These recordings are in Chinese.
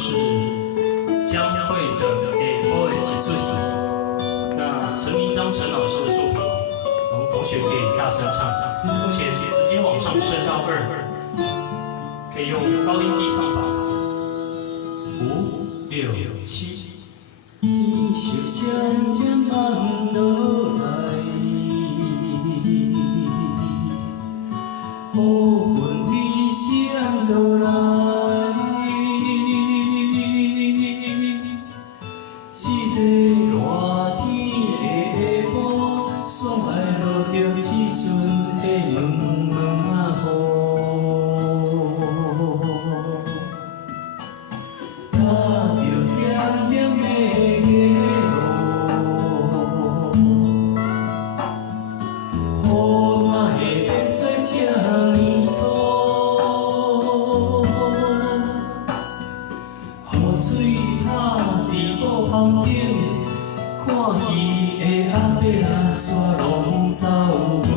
是江蕙的《给我的几岁组》。那陈明章陈老师的作品，同学可以大声唱。目前直接往上升到2，可以用高音低唱法。5、6、7。天色渐渐暗落来，乌云微闪落来，一个热天的下晡，煞来落着一阵的蒙蒙啊雨，踏着点点的。旁边看戏的阿伯啊，煞拢走无。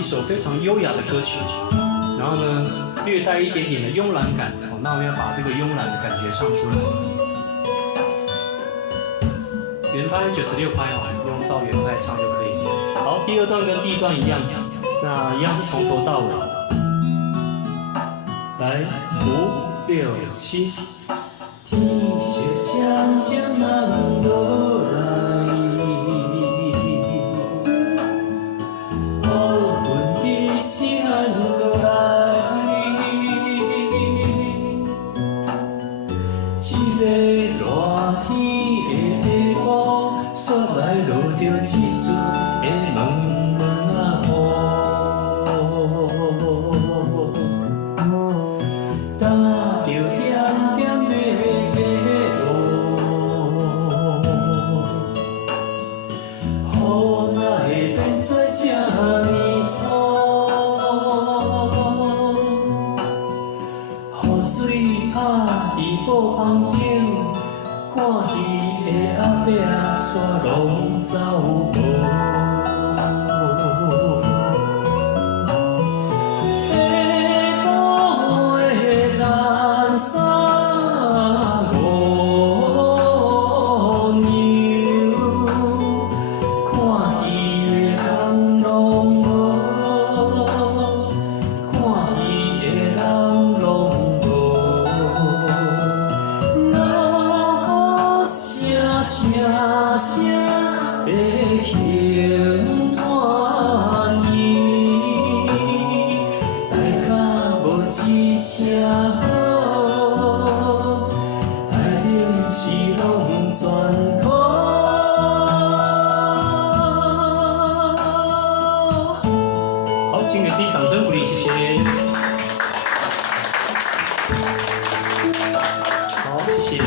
一首非常优雅的歌曲，然后呢，略带一点点的慵懒感。那我们要把这个慵懒的感觉唱出来。原拍96拍用照原拍唱就可以。好，第2段跟第1段一样，那一样是从头到尾。来，5、6、7。天色渐渐暗落来。一个热天的下晡，煞来落着一阵的蒙蒙啊雨，踏着点点的月路，雨哪会变作这呢粗？雨水打伫布旁边。看戏的阿伯啊，煞拢走无。下晡的蓝衫五娘，看戏的人拢无，看戏的人拢无。声声的轻团圆，大家无一声好，爱情是拢全靠。好，请给自己掌声鼓励，谢谢。好，谢谢。